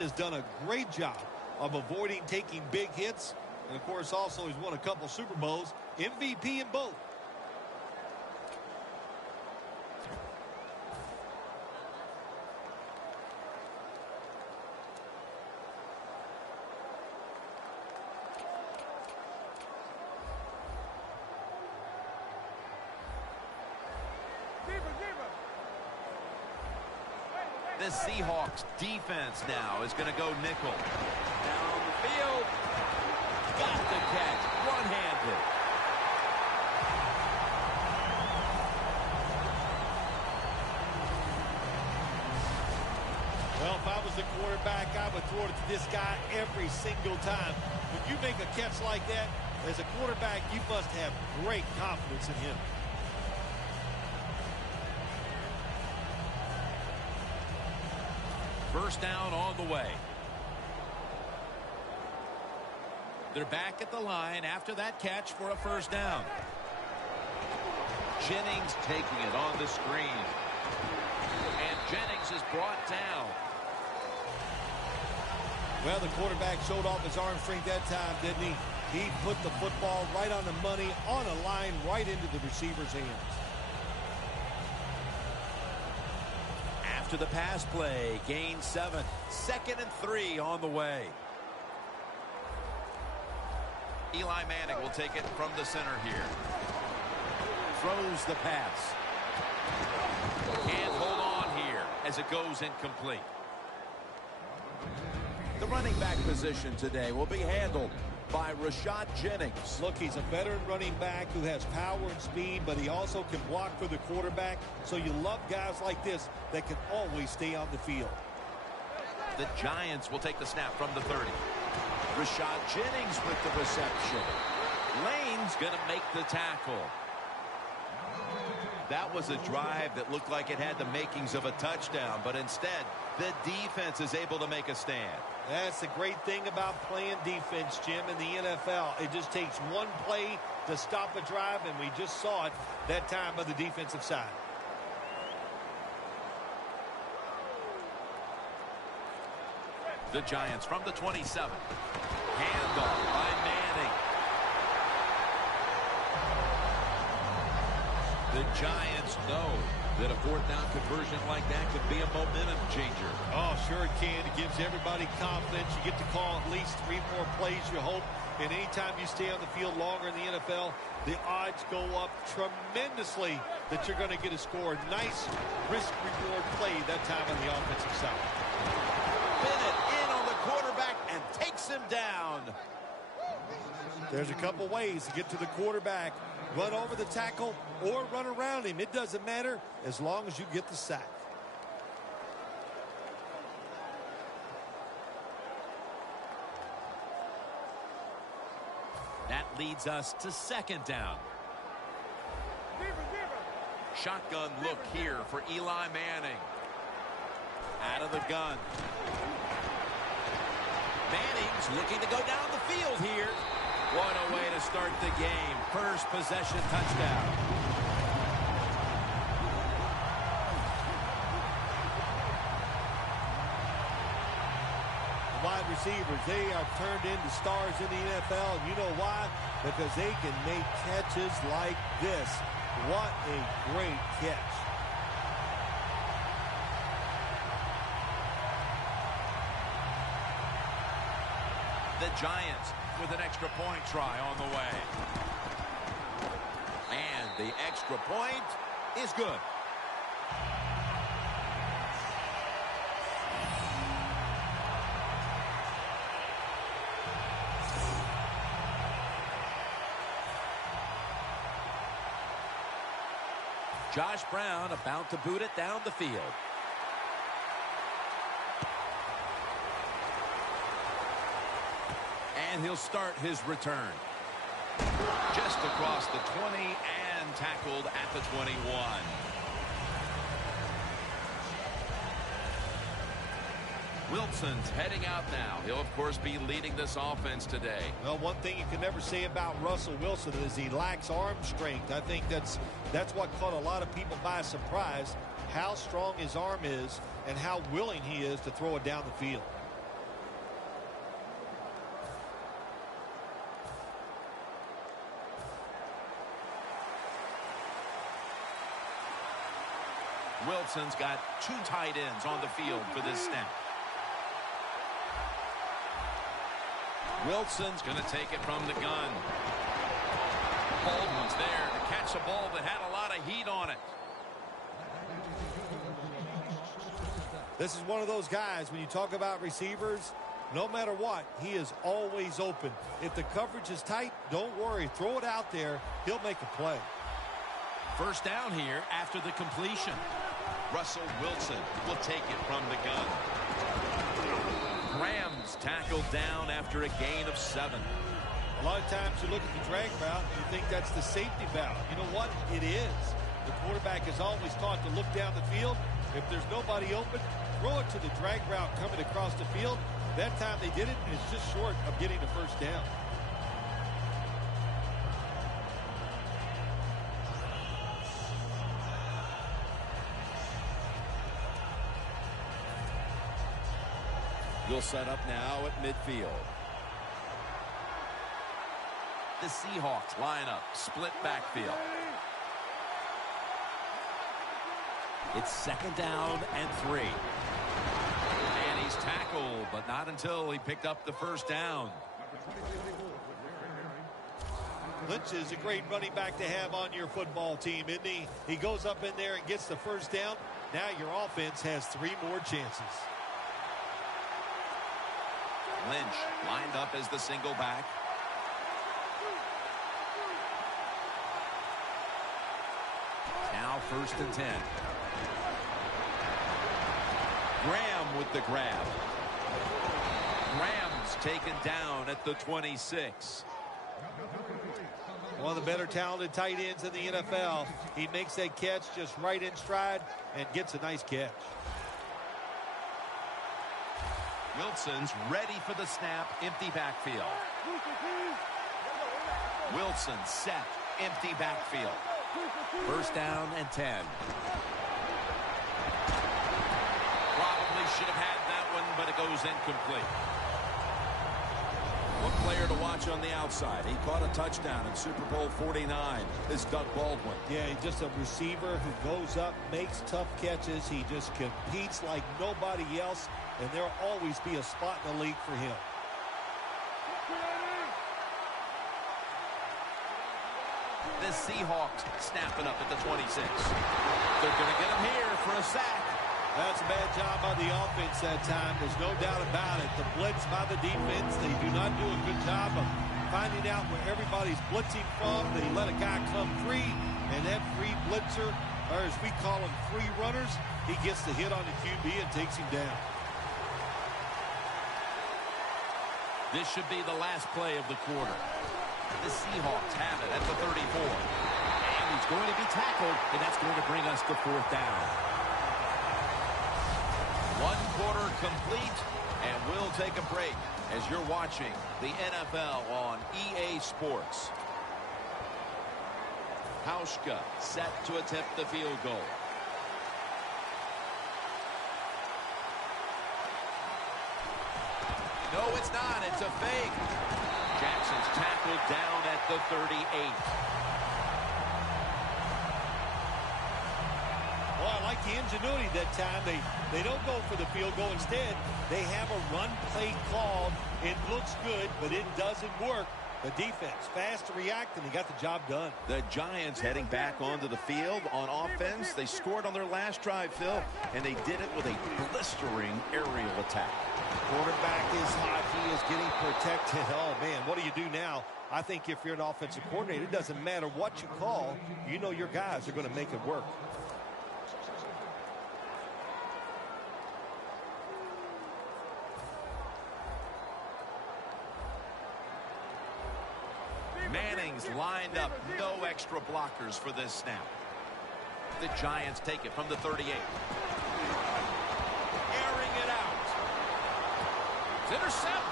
Has done a great job of avoiding taking big hits. And, of course, also he's won a couple Super Bowls, MVP in both. The Seahawks defense now is going to go nickel. Down the field. Got the catch. One-handed. Well, if I was the quarterback, I would throw it to this guy every single time. When you make a catch like that, as a quarterback, you must have great confidence in him. First down on the way. They're back at the line after that catch for a first down. Jennings taking it on the screen. And Jennings is brought down. Well, the quarterback showed off his arm strength that time, didn't he? He put the football right on the money, on a line, right into the receiver's hands. After the pass play, gain 7. 2nd and 3 on the way. Eli Manning will take it from the center here. Throws the pass. Can't hold on here as it goes incomplete. The running back position today will be handled by Rashad Jennings. Look, he's a veteran running back who has power and speed, but he also can block for the quarterback. So you love guys like this that can always stay on the field. The Giants will take the snap from the 30. Rashad Jennings with the reception. Lane's going to make the tackle. That was a drive that looked like it had the makings of a touchdown, but instead, the defense is able to make a stand. That's the great thing about playing defense, Jim, in the NFL. It just takes one play to stop a drive, and we just saw it that time on the defensive side. The Giants from the 27. Handoff by Manning. The Giants know that a 4th down conversion like that could be a momentum changer. Oh, sure it can. It gives everybody confidence. You get to call at least 3 more plays, you hope. And anytime you stay on the field longer in the NFL, the odds go up tremendously that you're going to get a score. Nice risk-reward play that time on the offensive side. Bennett in on the quarterback and takes him down. There's a couple ways to get to the quarterback. Run over the tackle or run around him. It doesn't matter as long as you get the sack. That leads us to 2nd down. Shotgun look here for Eli Manning. Out of the gun. Manning's looking to go down the field here. What a way to start the game. First possession touchdown. The wide receivers, they are turned into stars in the NFL. And you know why? Because they can make catches like this. What a great catch. The Giants with an extra point try on the way. And the extra point is good. Josh Brown about to boot it down the field. And he'll start his return. Just across the 20 and tackled at the 21. Wilson's heading out now. He'll, of course, be leading this offense today. Well, one thing you can never say about Russell Wilson is he lacks arm strength. I think that's what caught a lot of people by surprise, how strong his arm is and how willing he is to throw it down the field. Wilson's got 2 tight ends on the field for this snap. Wilson's going to take it from the gun. Baldwin's there to catch a ball that had a lot of heat on it. This is one of those guys, when you talk about receivers, no matter what, he is always open. If the coverage is tight, don't worry. Throw it out there. He'll make a play. First down here after the completion. Russell Wilson will take it from the gun. Graham's tackled down after a gain of 7. A lot of times you look at the drag route and you think that's the safety valve. You know what? It is. The quarterback is always taught to look down the field. If there's nobody open, throw it to the drag route coming across the field. That time they did it, and it's just short of getting the first down. We'll set up now at midfield. The Seahawks line up, split backfield. It's 2nd down and 3. And he's tackled, but not until he picked up the first down. Lynch is a great running back to have on your football team, isn't he? He goes up in there and gets the first down. Now your offense has 3 more chances. Lynch lined up as the single back. Now 1st and 10. Graham with the grab. Graham's taken down at the 26. One of the better talented tight ends in the NFL. He makes that catch just right in stride and gets a nice catch. Wilson's ready for the snap. Empty backfield. Wilson set. Empty backfield. 1st down and 10. Probably should have had that one, but it goes incomplete. One player to watch on the outside. He caught a touchdown in Super Bowl 49. Is Doug Baldwin. Yeah, he's just a receiver who goes up, makes tough catches. He just competes like nobody else, and there'll always be a spot in the league for him. The Seahawks snapping up at the 26. They're going to get him here for a sack. That's a bad job by the offense that time. There's no doubt about it. The blitz by the defense, they do not do a good job of finding out where everybody's blitzing from. They let a guy come free, and that free blitzer, or as we call them, free runners, he gets the hit on the QB and takes him down. This should be the last play of the quarter. The Seahawks have it at the 34. And he's going to be tackled, and that's going to bring us to 4th down. 1 quarter complete, and we'll take a break as you're watching the NFL on EA Sports. Hauschka set to attempt the field goal. No, it's not. It's a fake. Jackson's tackled down at the 38. Well, I like the ingenuity that time. They don't go for the field goal. Instead, they have a run play called. It looks good, but it doesn't work. The defense fast to react, and they got the job done. The Giants heading back onto the field on offense. They scored on their last drive, Phil, and they did it with a blistering aerial attack. Quarterback is hot. He is getting protected. Oh, man, what do you do now? I think if you're an offensive coordinator, it doesn't matter what you call. You know your guys are going to make it work. Manning's lined up. No extra blockers for this snap. The Giants take it from the 38. Airing it out. It's intercepted.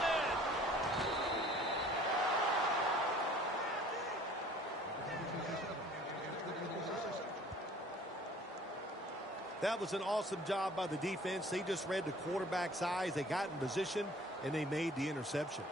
That was an awesome job by the defense. They just read the quarterback's eyes. They got in position, and they made the interception.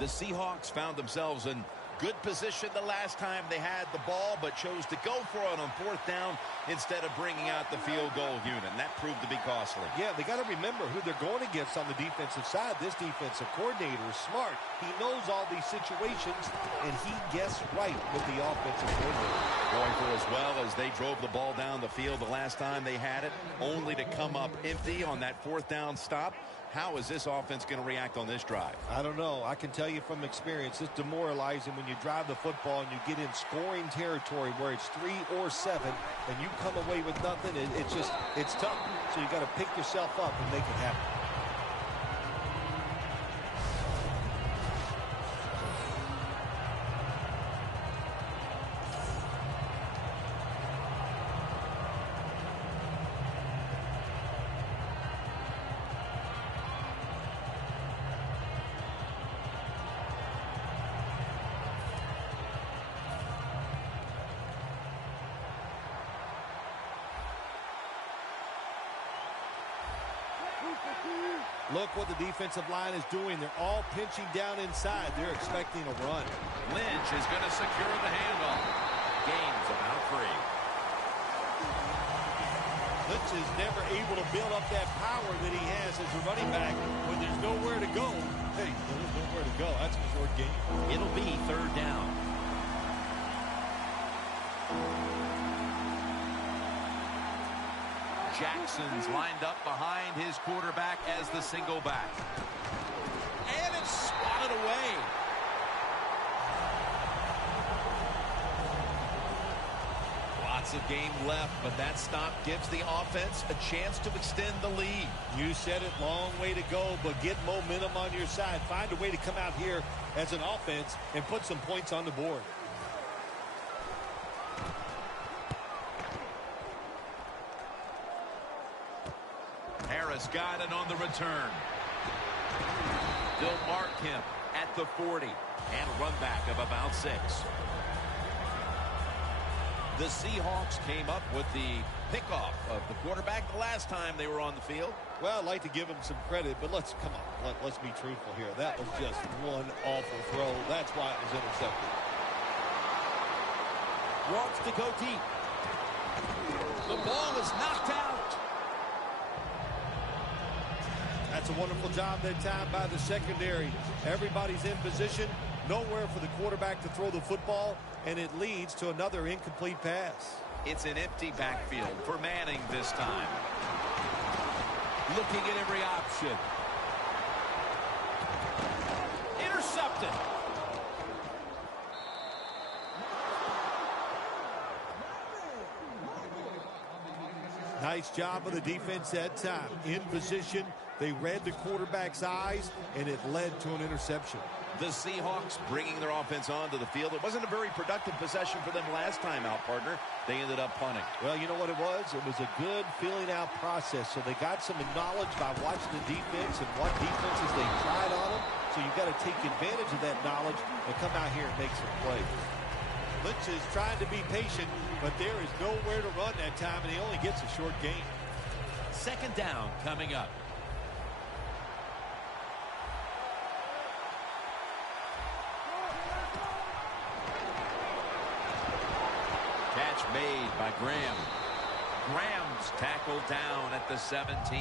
The Seahawks found themselves in Good position the last time they had the ball, but chose to go for it on fourth down instead of bringing out the field goal unit, and that proved to be costly. Yeah, they got to remember who they're going against on the defensive side. This defensive coordinator is smart. He knows all these situations, and he guessed right with the offensive coordinator. Going for as well as they drove the ball down the field the last time they had it, only to come up empty on that fourth down stop. How is this offense going to react on this drive? I don't know. I can tell you from experience, it's demoralizing when you drive the football and you get in scoring territory where it's 3 or 7 and you come away with nothing. It's tough. So you got to pick yourself up and make it happen. Look what the defensive line is doing. They're all pinching down inside. They're expecting a run. Lynch is going to secure the handoff. Gains about 3. Lynch is never able to build up that power that he has as a running back when there's nowhere to go. Hey, there's nowhere to go. That's a short game. It'll be third down. Jackson's lined up behind his quarterback as the single back. And it's swatted away. Lots of game left, but that stop gives the offense a chance to extend the lead. You said it, long way to go, but get momentum on your side. Find a way to come out here as an offense and put some points on the board. Harris got it on the return. They'll mark him at the 40 and a run back of about 6. The Seahawks came up with the pickoff of the quarterback the last time they were on the field. Well, I'd like to give him some credit, but let's be truthful here. That was just one awful throw. That's why it was intercepted. Wants to go deep. The ball is knocked out. That's a wonderful job that time by the secondary. Everybody's in position. Nowhere for the quarterback to throw the football, and it leads to another incomplete pass. It's an empty backfield for Manning this time. Looking at every option. Intercepted. Nice job of the defense that time. In position, they read the quarterback's eyes, and it led to an interception. The Seahawks bringing their offense onto the field. It wasn't a very productive possession for them last time out, partner. They ended up punting. Well, you know what it was? It was a good filling out process. So they got some knowledge by watching the defense and what defenses they tried on them. So you've got to take advantage of that knowledge and come out here and make some plays. Lynch is trying to be patient, but there is nowhere to run that time, and he only gets a short gain. Second down coming up. Catch made by Graham. Graham's tackled down at the 17.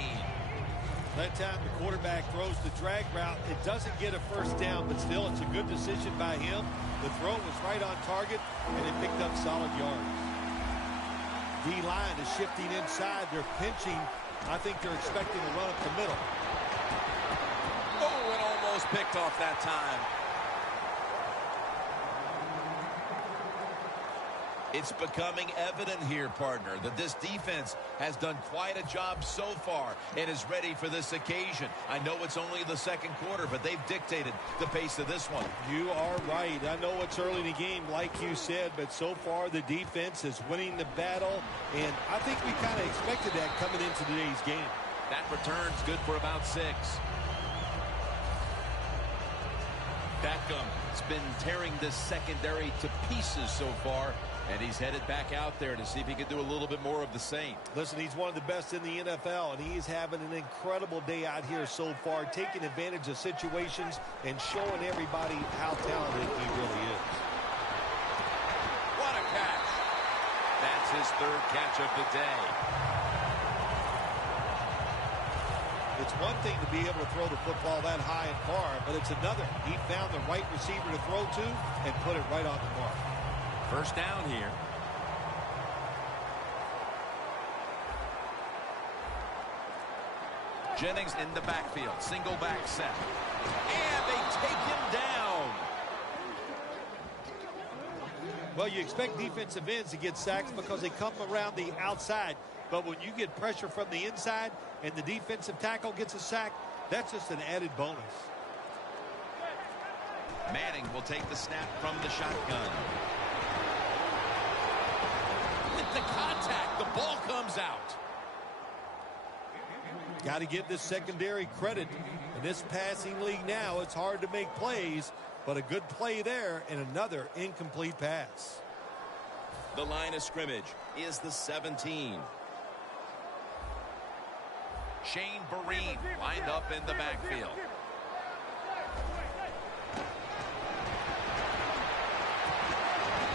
That time the quarterback throws the drag route. It doesn't get a first down, but still it's a good decision by him. The throw was right on target, and it picked up solid yards. D-line is shifting inside. They're pinching. I think they're expecting a run up the middle. Oh, it almost picked off that time. It's becoming evident here, partner, that this defense has done quite a job so far and is ready for this occasion. I know it's only the second quarter, but they've dictated the pace of this one. You are right. I know it's early in the game, like you said, but so far the defense is winning the battle, and I think we kind of expected that coming into today's game. That return's good for about 6. Beckham's been tearing this secondary to pieces so far, and he's headed back out there to see if he can do a little bit more of the same. Listen, he's one of the best in the NFL, and he's having an incredible day out here so far, taking advantage of situations and showing everybody how talented he really is. third catch of the day. It's one thing to be able to throw the football that high and far, but it's another. He found the right receiver to throw to and put it right on the mark. First down here. Jennings in the backfield. Single back set. And they take him down. Well, you expect defensive ends to get sacks because they come around the outside. But when you get pressure from the inside and the defensive tackle gets a sack, that's just an added bonus. Manning will take the snap from the shotgun. With the contact, the ball comes out. Got to give this secondary credit. In this passing league now, it's hard to make plays, but a good play there and another incomplete pass. The line of scrimmage is the 17. Shane Vereen lined up in the backfield.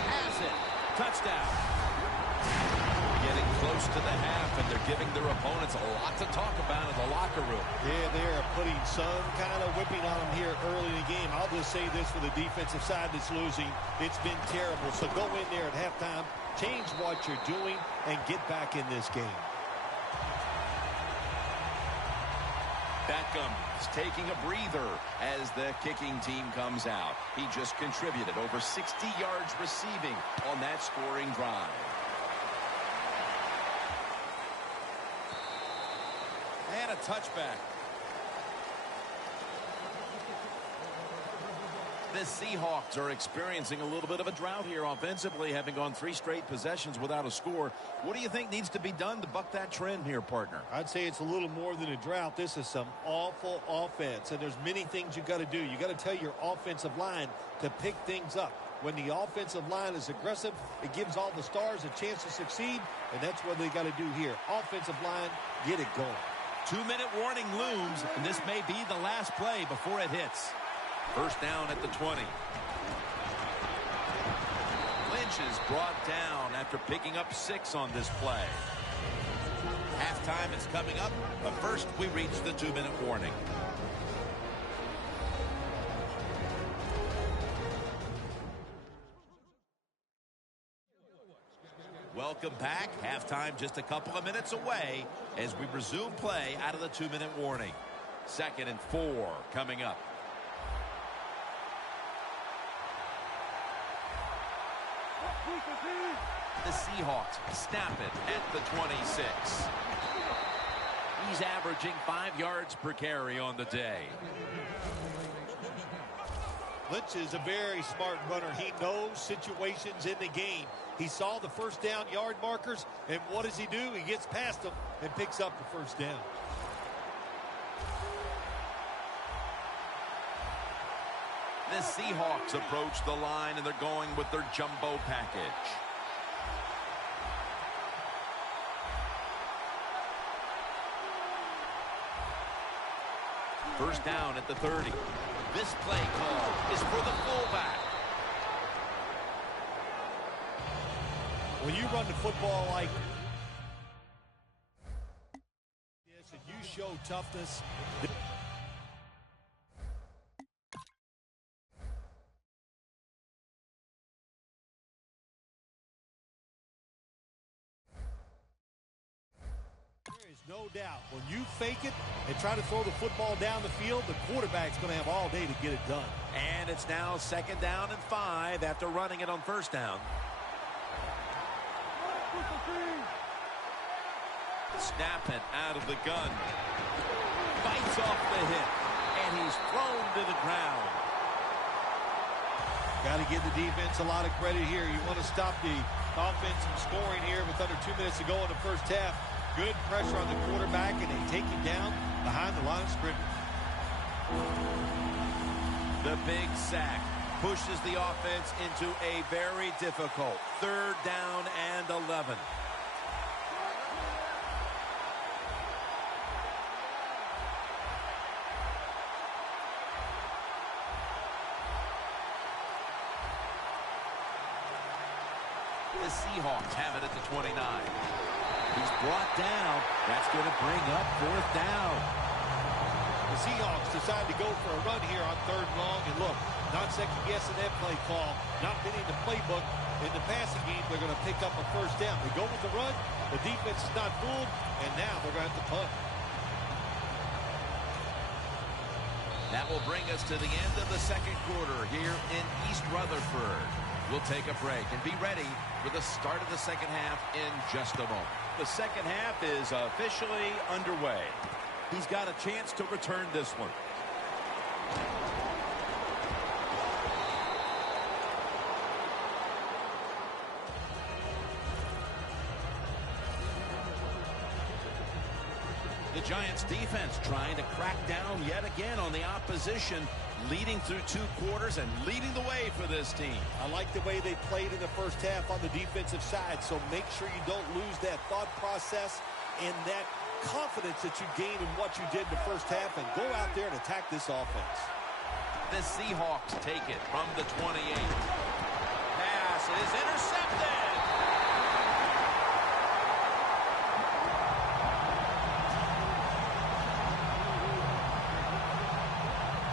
Has it. Touchdown. Getting close to the half, and they're giving their opponents a lot to talk about in the locker room. Yeah, they are putting some kind of whipping on them here early in the game. I'll just say this for the defensive side that's losing. It's been terrible. So go in there at halftime, change what you're doing, and get back in this game. Beckham is taking a breather as the kicking team comes out. He just contributed over 60 yards receiving on that scoring drive. And a touchback. The Seahawks are experiencing a little bit of a drought here offensively, having gone 3 straight possessions without a score. What do you think needs to be done to buck that trend here, partner? I'd say it's a little more than a drought. This is some awful offense, and there's many things you got to do. You got to tell your offensive line to pick things up. When the offensive line is aggressive, it gives all the stars a chance to succeed, and that's what they got to do here. Offensive line, get it going. 2-minute warning looms, and this may be the last play before it hits. First down at the 20. Lynch is brought down after picking up 6 on this play. Halftime is coming up, but first we reach the 2-minute warning. Welcome back. Halftime just a couple of minutes away as we resume play out of the 2-minute warning. 2nd and 4 coming up. The Seahawks snap it at the 26. He's averaging 5 yards per carry on the day. Lynch is a very smart runner. He knows situations in the game. He saw the first down yard markers, and what does he do? He gets past them and picks up the first down. The Seahawks approach the line, and they're going with their jumbo package. First down at the 30. This play call is for the fullback. When you run the football like this and you show toughness, there is no doubt when you fake it and try to throw the football down the field, the quarterback's going to have all day to get it done. And it's now 2nd down and 5 after running it on first down. Snap it out of the gun. Bites off the hit. And he's thrown to the ground. Got to give the defense a lot of credit here. You want to stop the offense from scoring here with under 2 minutes to go in the first half. Good pressure on the quarterback, and they take him down behind the line of scrimmage. The big sack pushes the offense into a very difficult 3rd down and 11. The Seahawks have it at the 29. He's brought down. That's going to bring up 4th down. The Seahawks decide to go for a run here on 3rd and long. And look, not second-guessing that play call, not fitting the playbook. In the passing game, they're going to pick up a 1st down. They go with the run. The defense is not fooled. And now they're going to have to punt. That will bring us to the end of the 2nd quarter here in East Rutherford. We'll take a break and be ready for the start of the 2nd half in just a moment. The 2nd half is officially underway. He's got a chance to return this one. The Giants defense trying to crack down yet again on the opposition, leading through 2 quarters and leading the way for this team. I like the way they played in the 1st half on the defensive side, so make sure you don't lose that thought process and that confidence that you gained in what you did in the 1st half, and go out there and attack this offense. The Seahawks take it from the 28. Pass is intercepted.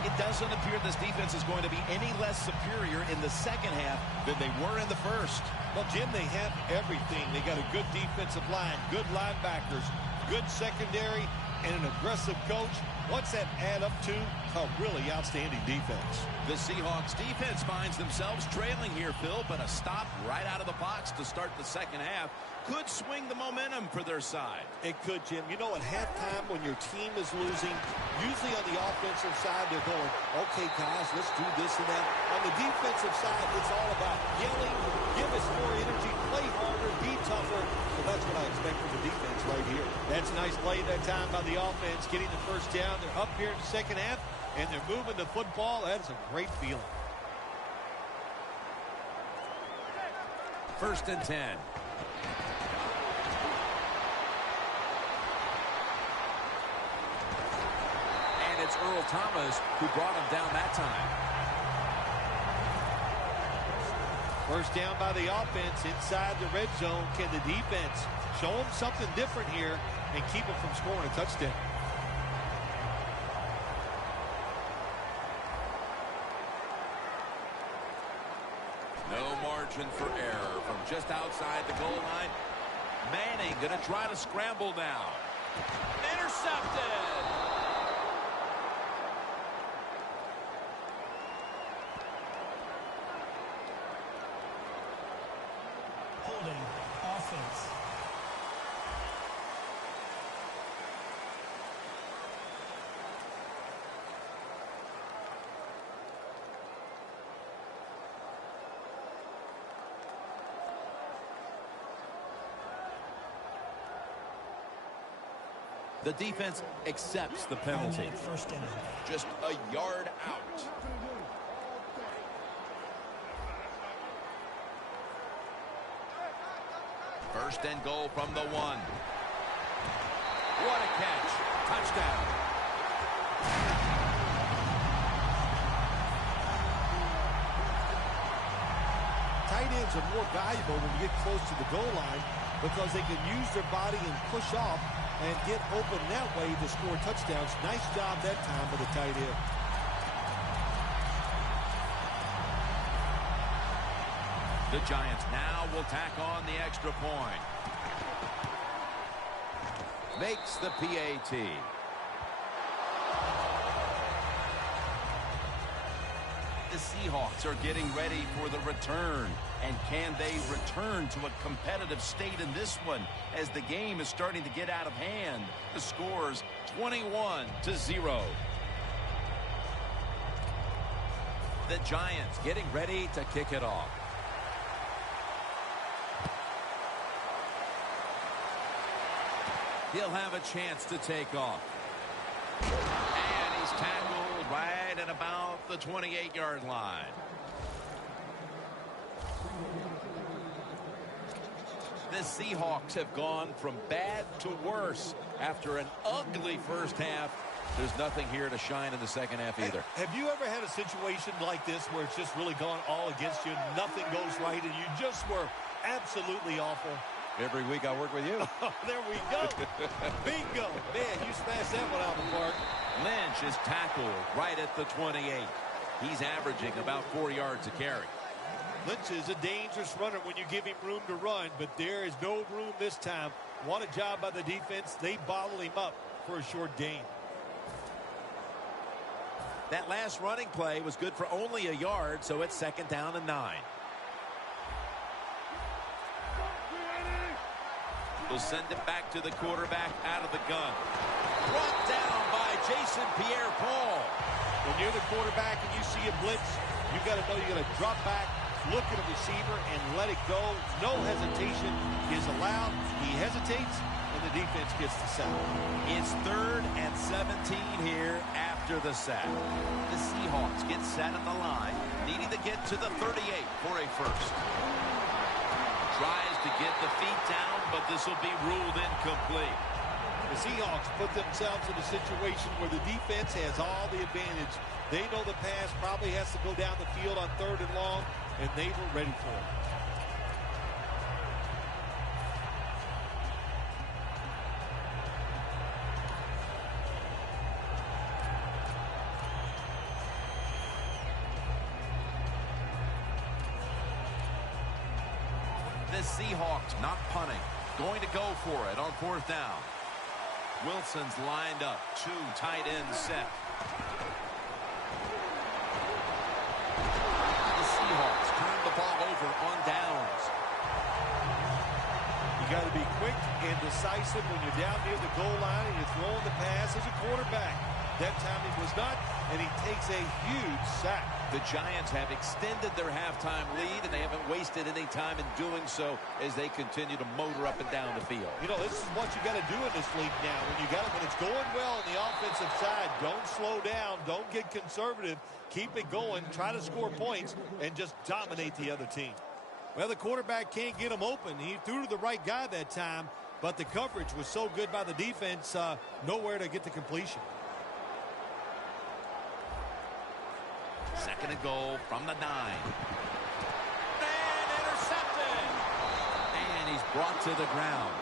It doesn't appear this defense is going to be any less superior in the 2nd half than they were in the 1st. Well, Jim, they have everything. They got a good defensive line, good linebackers, good secondary, and an aggressive coach. What's that add up to? A really outstanding defense. The Seahawks defense finds themselves trailing here, Phil, but a stop right out of the box to start the 2nd half could swing the momentum for their side. It could, Jim. You know, at halftime when your team is losing, usually on the offensive side, they're going, okay, guys, let's do this and that. On the defensive side, it's all about yelling, give us more energy, play harder, be tougher. So that's what I expect from the defense right here. That's a nice play that time by the offense, getting the 1st down. They're up here in the 2nd half, and they're moving the football. That is a great feeling. 1st and 10. And it's Earl Thomas who brought him down that time. 1st down by the offense inside the red zone. Can the defense show them something different here and keep them from scoring a touchdown? No margin for error from just outside the goal line. Manning going to try to scramble now. Intercepted. Holding offense. The defense accepts the penalty. 1st down. Just a yard out. First and goal from the 1. What a catch. Touchdown. Tight ends are more valuable when you get close to the goal line because they can use their body and push off and get open that way to score touchdowns. Nice job that time by the tight end. The Giants now will tack on the extra point. Makes the PAT. The Seahawks are getting ready for the return. And can they return to a competitive state in this one as the game is starting to get out of hand? The score's 21-0. The Giants getting ready to kick it off. He'll have a chance to take off. And he's tackled right at about the 28-yard line. The Seahawks have gone from bad to worse. After an ugly 1st half, there's nothing here to shine in the 2nd half either. Have you ever had a situation like this where it's just really gone all against you? Nothing goes right, and you just were Absolutely awful. Every week I work with you. Oh, there we go. Bingo. Man, you smashed that one out of the park. Lynch is tackled right at the 28. He's averaging about 4 yards a carry. Lynch is a dangerous runner when you give him room to run, but there is no room this time. What a job by the defense. They bottled him up for a short gain. That last running play was good for only a yard, so it's 2nd down and 9. We'll send it back to the quarterback out of the gun. Brought down by Jason Pierre-Paul. When you're the quarterback and you see a blitz, you got to know you got to drop back, look at a receiver, and let it go. No hesitation is allowed. He hesitates, and the defense gets the sack. It's 3rd and 17 here after the sack. The Seahawks get set on the line, needing to get to the 38 for a first. Tries to get the feet down, but this will be ruled incomplete. The Seahawks put themselves in a situation where the defense has all the advantage. They know the pass probably has to go down the field on 3rd and long, and they were ready for it. The Seahawks not punting. Going to go for it on 4th down. Wilson's lined up. 2 tight ends set. The Seahawks turn the ball over on downs. You got to be quick and decisive when you're down near the goal line and you're throwing the pass as a quarterback. That time he was not, and he takes a huge sack. The Giants have extended their halftime lead, and they haven't wasted any time in doing so as they continue to motor up and down the field. You know, this is what you got to do in this league now. When it's going well on the offensive side, don't slow down, don't get conservative, keep it going, try to score points, and just dominate the other team. Well, the quarterback can't get him open. He threw to the right guy that time, but the coverage was so good by the defense, nowhere to get the completion. 2nd and goal from the 9. And intercepted. And he's brought to the ground.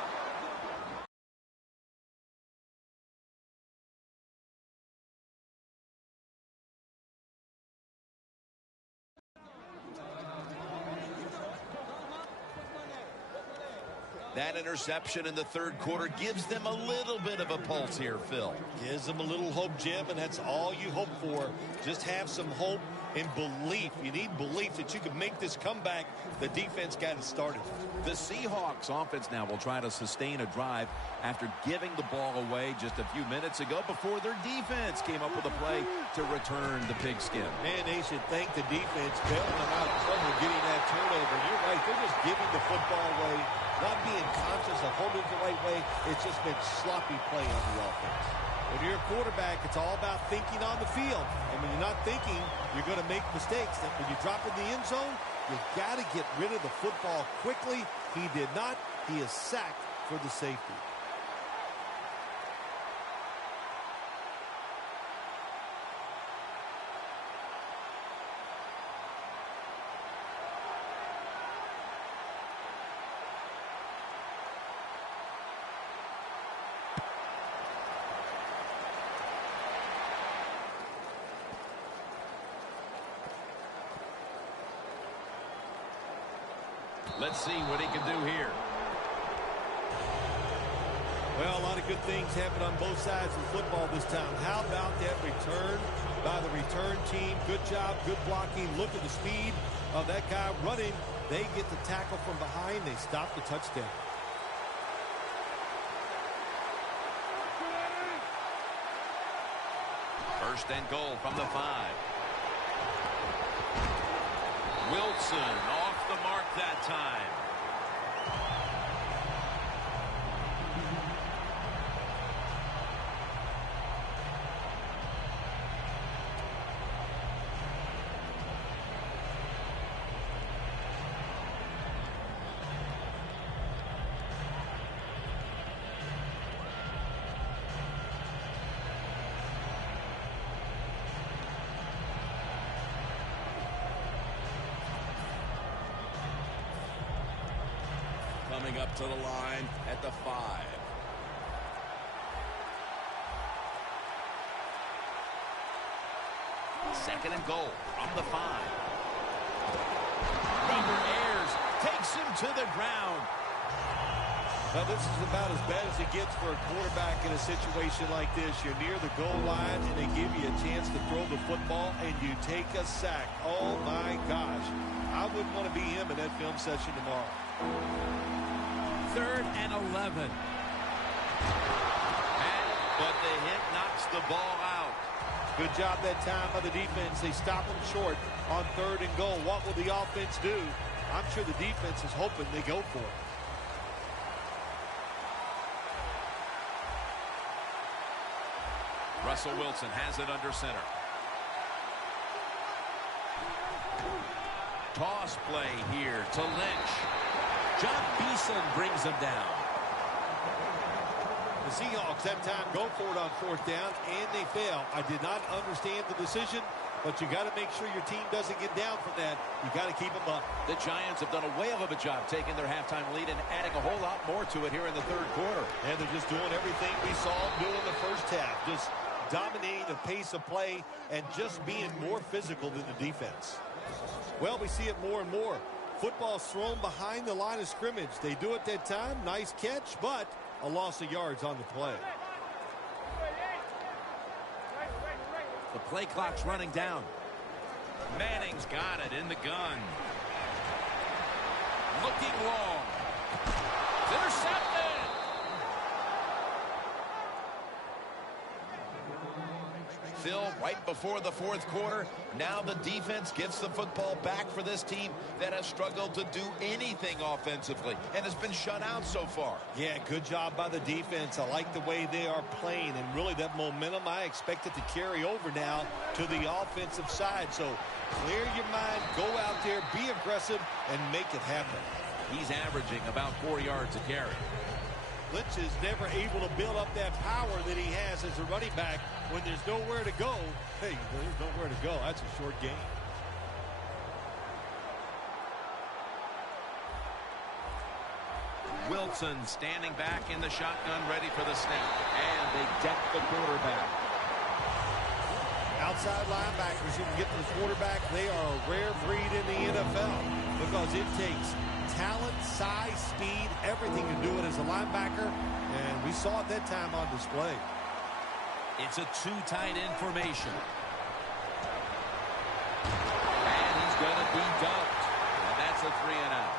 That interception in the 3rd quarter gives them a little bit of a pulse here, Phil. Gives them a little hope, Jim, and that's all you hope for. Just have some hope and belief. You need belief that you can make this comeback. The defense got it started. The Seahawks offense now will try to sustain a drive after giving the ball away just a few minutes ago before their defense came up with a play to return the pigskin. Man, they should thank the defense bailing them out of trouble getting that turnover. You're right. They're just giving the football away, not being conscious of holding it the right way. It's just been sloppy play on the offense. When you're a quarterback, it's all about thinking on the field. And when you're not thinking, you're going to make mistakes. That when you drop in the end zone, you got to get rid of the football quickly. He did not. He is sacked for the safety. Let's see what he can do here. Well, a lot of good things happen on both sides of football this time. How about that return by the return team? Good job, good blocking. Look at the speed of that guy running. They get the tackle from behind. They stop the touchdown. First and goal from the 5. Wilson off the mark that time. coming up to the line at the 5. Second and goal from the 5. Runner airs, takes him to the ground. Now, this is about as bad as it gets for a quarterback in a situation like this. You're near the goal line, and they give you a chance to throw the football, and you take a sack. Oh, my gosh. I wouldn't want to be him in that film session tomorrow. 3rd and 11. But the hit knocks the ball out. Good job that time by the defense. They stop them short on 3rd and goal. What will the offense do? I'm sure the defense is hoping they go for it. Russell Wilson has it under center. Toss play here to Lynch. John Beeson brings him down. The Seahawks that time go for it on 4th down, and they fail. I did not understand the decision, but you got to make sure your team doesn't get down from that. You got to keep them up. The Giants have done a whale of a job taking their halftime lead and adding a whole lot more to it here in the 3rd quarter. And they're just doing everything we saw them do in the first half. Just dominating the pace of play and just being more physical than the defense. Well, we see it more and more. Football's thrown behind the line of scrimmage. They do it that time. Nice catch, but a loss of yards on the play. The play clock's running down. Manning's got it in the gun. Looking long. Intercepted. Phil, right before the 4th quarter, now the defense gets the football back for this team that has struggled to do anything offensively and has been shut out so far. Yeah, good job by the defense. I like the way they are playing, and really that momentum, I expect it to carry over now to the offensive side. So clear your mind, go out there, be aggressive, and make it happen. He's averaging about 4 yards a carry. Lynch is never able to build up that power that he has as a running back when there's nowhere to go. Hey, there's nowhere to go. That's a short game. Wilson standing back in the shotgun, ready for the snap. And they deck the quarterback. Outside linebackers who can get to the quarterback, they are a rare breed in the NFL because it takes talent, size, speed, everything to do it as a linebacker, and we saw it that time on display. It's a 2 tight end formation. And he's going to be dumped. And that's a 3 and out.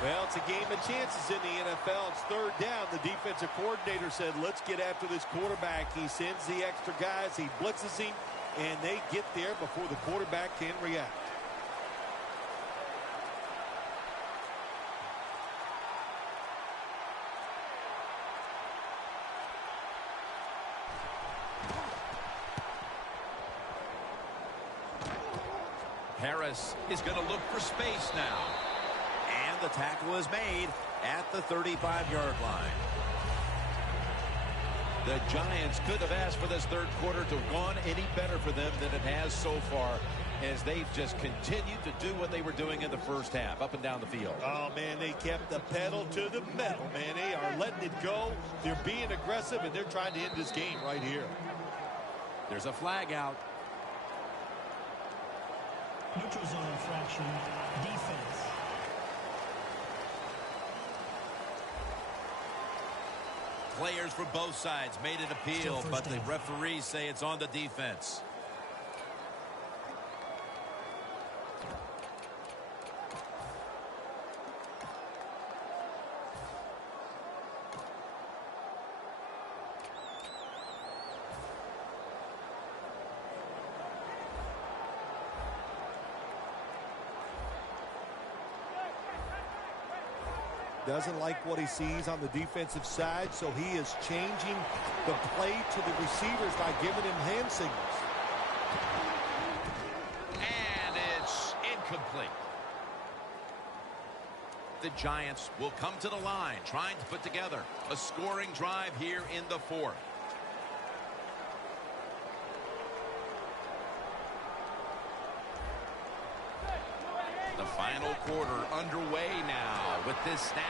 Well, it's a game of chances in the NFL. It's 3rd down. The defensive coordinator said, let's get after this quarterback. He sends the extra guys. He blitzes him, and they get there before the quarterback can react. Harris is going to look for space now. And the tackle is made at the 35-yard line. The Giants could have asked for this 3rd quarter to have gone any better for them than it has so far, as they've just continued to do what they were doing in the first half, up and down the field. Oh, man, they kept the pedal to the metal, man. They are letting it go. They're being aggressive, and they're trying to end this game right here. There's a flag out. Neutral zone infraction, defense. Players for both sides made an appeal, but the referees say it's on the defense. Doesn't like what he sees on the defensive side, so he is changing the play to the receivers by giving him hand signals. And it's incomplete. The Giants will come to the line, trying to put together a scoring drive here in the 4th. The The final quarter underway now with this snap.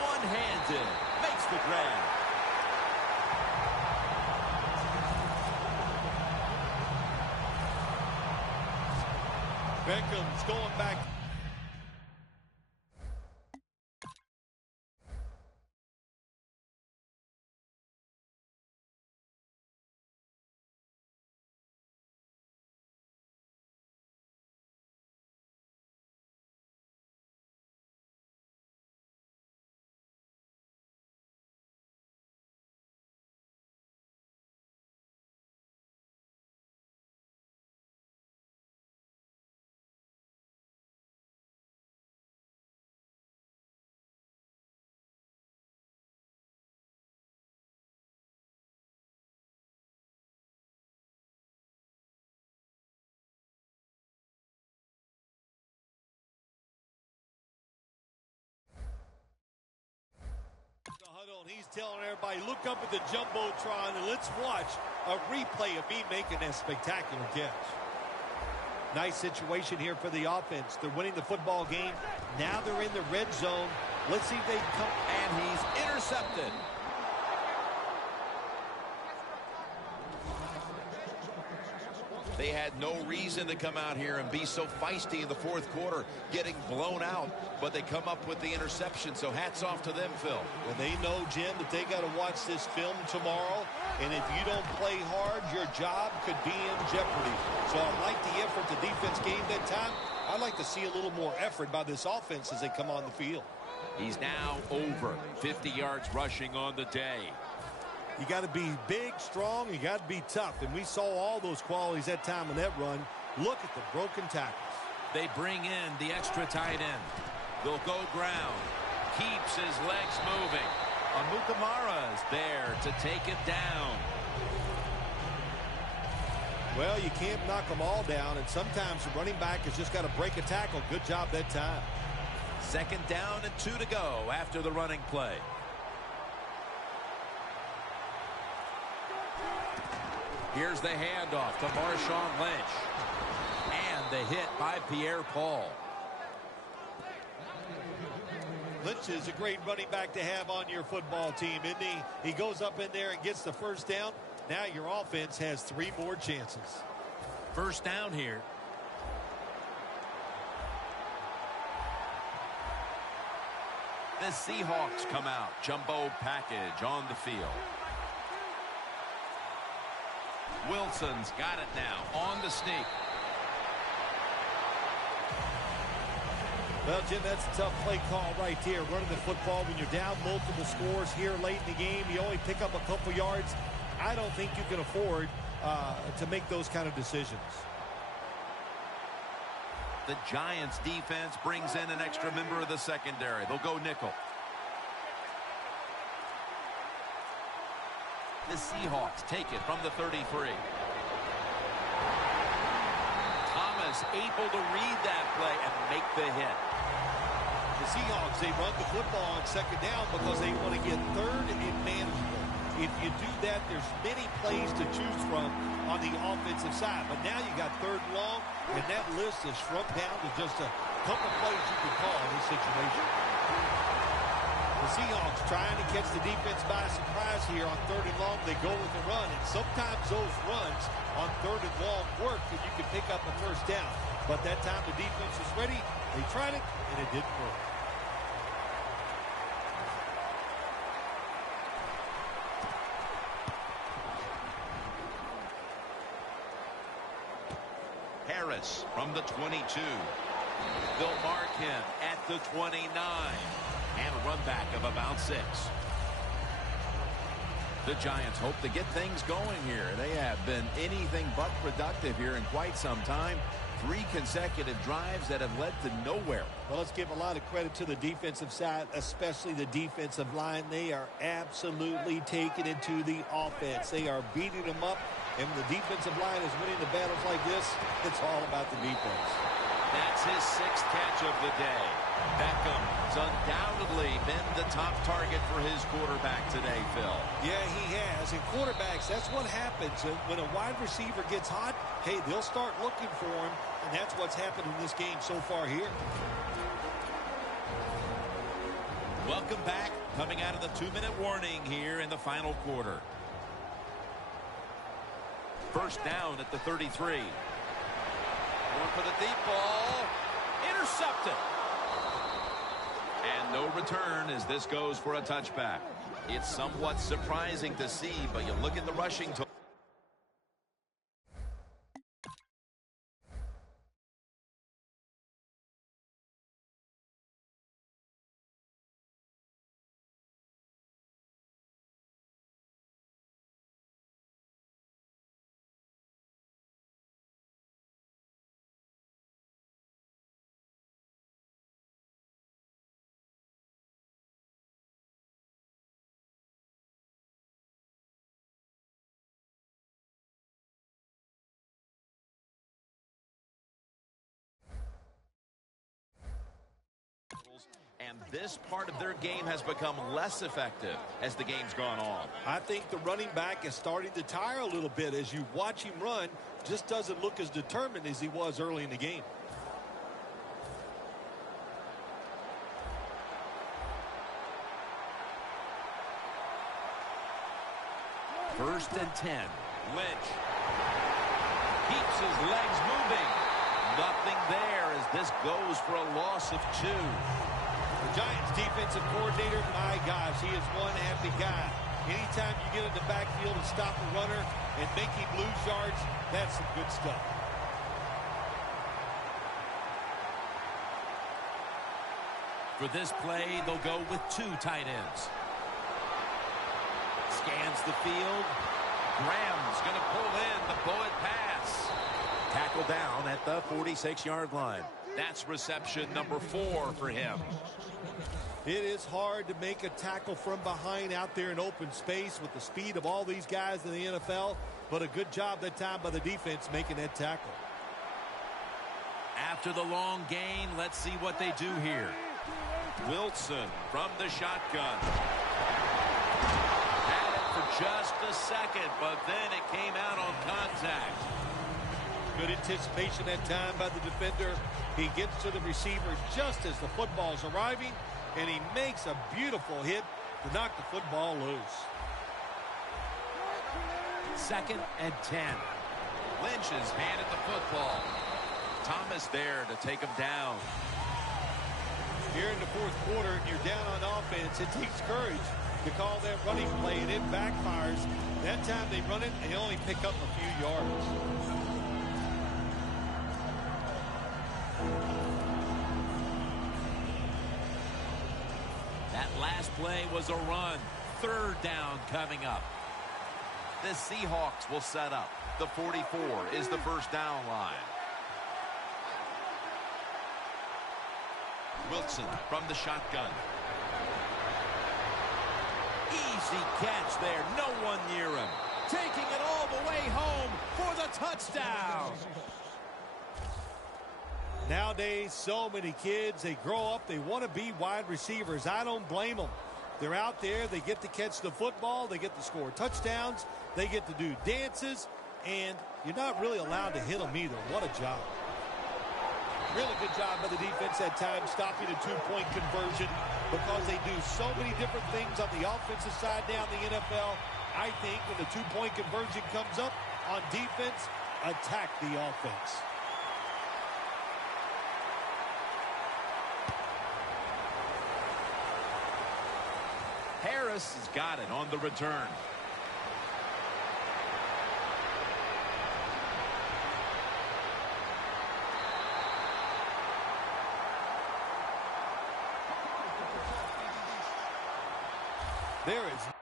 One-handed. Makes the grab. Beckham's going back. He's telling everybody, look up at the Jumbotron and let's watch a replay of me making that spectacular catch. Nice situation here for the offense. They're winning the football game. Now they're in the red zone. Let's see if they come. And he's intercepted. They had no reason to come out here and be so feisty in the fourth quarter, getting blown out, but they come up with the interception, so hats off to them, Phil. Well, they know, Jim, that they got to watch this film tomorrow, and if you don't play hard, your job could be in jeopardy. So I like the effort the defense gave that time. I'd like to see a little more effort by this offense as they come on the field. He's now over 50 yards rushing on the day. You got to be big, strong, you got to be tough. And we saw all those qualities that time in that run. Look at the broken tackles. They bring in the extra tight end. They'll go ground. Keeps his legs moving. Amukamara is there to take it down. Well, you can't knock them all down, and sometimes the running back has just got to break a tackle. Good job that time. Second down and 2 to go after the running play. Here's the handoff to Marshawn Lynch. And the hit by Pierre-Paul. Lynch is a great running back to have on your football team, isn't he? He goes up in there and gets the first down. Now your offense has 3 more chances. First down here. The Seahawks come out. Jumbo package on the field. Wilson's got it now on the sneak. Well, Jim, that's a tough play call right there. Running the football when you're down multiple scores here late in the game. You only pick up a couple yards. I don't think you can afford to make those kind of decisions. The Giants defense brings in an extra member of the secondary. They'll go nickel. The Seahawks take it from the 33. Thomas able to read that play and make the hit. The Seahawks, they run the football on second down because they want to get third and manageable. If you do that, there's many plays to choose from on the offensive side. But now you got third and long, and that list is shrunk down to just a couple plays you can call in this situation. The Seahawks trying to catch the defense by surprise here on third and long. They go with the run, and sometimes those runs on third and long work, and you can pick up a first down. But that time the defense was ready. They tried it, and it didn't work. Harris from the 22. They'll mark him at the 29. And a run back of about 6. The Giants hope to get things going here. They have been anything but productive here in quite some time. 3 consecutive drives that have led to nowhere. Well, let's give a lot of credit to the defensive side, especially the defensive line. They are absolutely taking it to the offense. They are beating them up. And when the defensive line is winning the battles like this, it's all about the defense. That's his 6th catch of the day. Beckham's undoubtedly been the top target for his quarterback today, Phil. Yeah, he has. And quarterbacks, that's what happens. When a wide receiver gets hot, hey, they'll start looking for him. And that's what's happened in this game so far here. Welcome back. Coming out of the 2-minute warning here in the final quarter. First down at the 33. Going for the deep ball. Intercepted. And no return as this goes for a touchback. It's somewhat surprising to see, but you look at the rushing total. And this part of their game has become less effective as the game's gone on. I think the running back is starting to tire a little bit. As you watch him run, just doesn't look as determined as he was early in the game. First and 10. Lynch keeps his legs moving. Nothing there as this goes for a loss of 2. The Giants defensive coordinator, my gosh, he is one happy guy. Anytime you get in the backfield and stop a runner and make him lose yards, that's some good stuff. For this play, they'll go with 2 tight ends. Scans the field. Graham's going to pull in the bullet pass. Tackle down at the 46-yard line. That's reception number 4 for him. It is hard to make a tackle from behind out there in open space with the speed of all these guys in the NFL, but a good job that time by the defense making that tackle. After the long gain, let's see what they do here. Wilson from the shotgun. Had it for just a second, but then it came out on contact. Good anticipation that time by the defender. He gets to the receiver just as the football is arriving, and he makes a beautiful hit to knock the football loose. Second and 10. Lynch has handed the football. Thomas there to take him down. Here in the fourth quarter, you're down on offense. It takes courage to call that running play, and it backfires. That time they run it, and they only pick up a few yards. That last play was a run. Third down coming up. The Seahawks will set up. The 44 is the first down line. Wilson from the shotgun. Easy catch there. No one near him. Taking it all the way home for the touchdown. Nowadays, so many kids, they grow up, they want to be wide receivers. I don't blame them. They're out there, they get to catch the football, they get to score touchdowns, they get to do dances, and you're not really allowed to hit them either. What a job. Really good job by the defense that time, stopping a two-point conversion, because they do so many different things on the offensive side down the NFL. I think when the two-point conversion comes up on defense, attack the offense. Harris has got it on the return. There is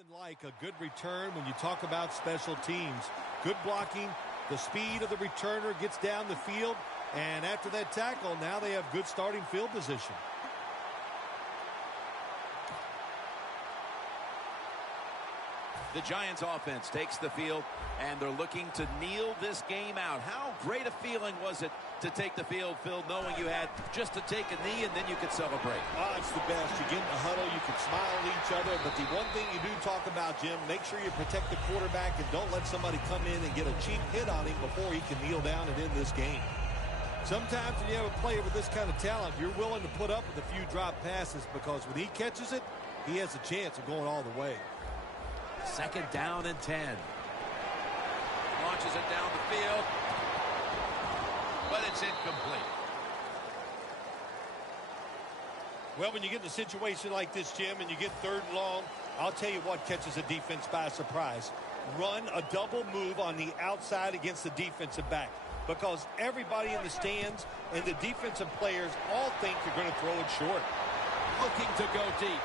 Nothing like a good return when you talk about special teams. Good blocking, the speed of the returner gets down the field, and after that tackle, now they have good starting field position. The Giants offense takes the field, and they're looking to kneel this game out. How great a feeling was it to take the field, Phil, knowing you had just to take a knee and then you could celebrate? Oh, it's the best. You get in the huddle, you can smile at each other, but the one thing you do talk about, Jim, make sure you protect the quarterback and don't let somebody come in and get a cheap hit on him before he can kneel down and end this game. Sometimes when you have a player with this kind of talent, you're willing to put up with a few drop passes because when he catches it, he has a chance of going all the way. 2nd down and 10. Launches it down the field, but it's incomplete. Well, when you get in a situation like this, Jim, and you get 3rd and long, I'll tell you what catches a defense by surprise. Run a double move on the outside against the defensive back because everybody in the stands and the defensive players all think you're going to throw it short. Looking to go deep.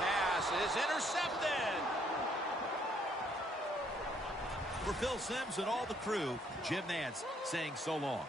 Pass is intercepted. For Phil Simms and all the crew, Jim Nantz saying so long.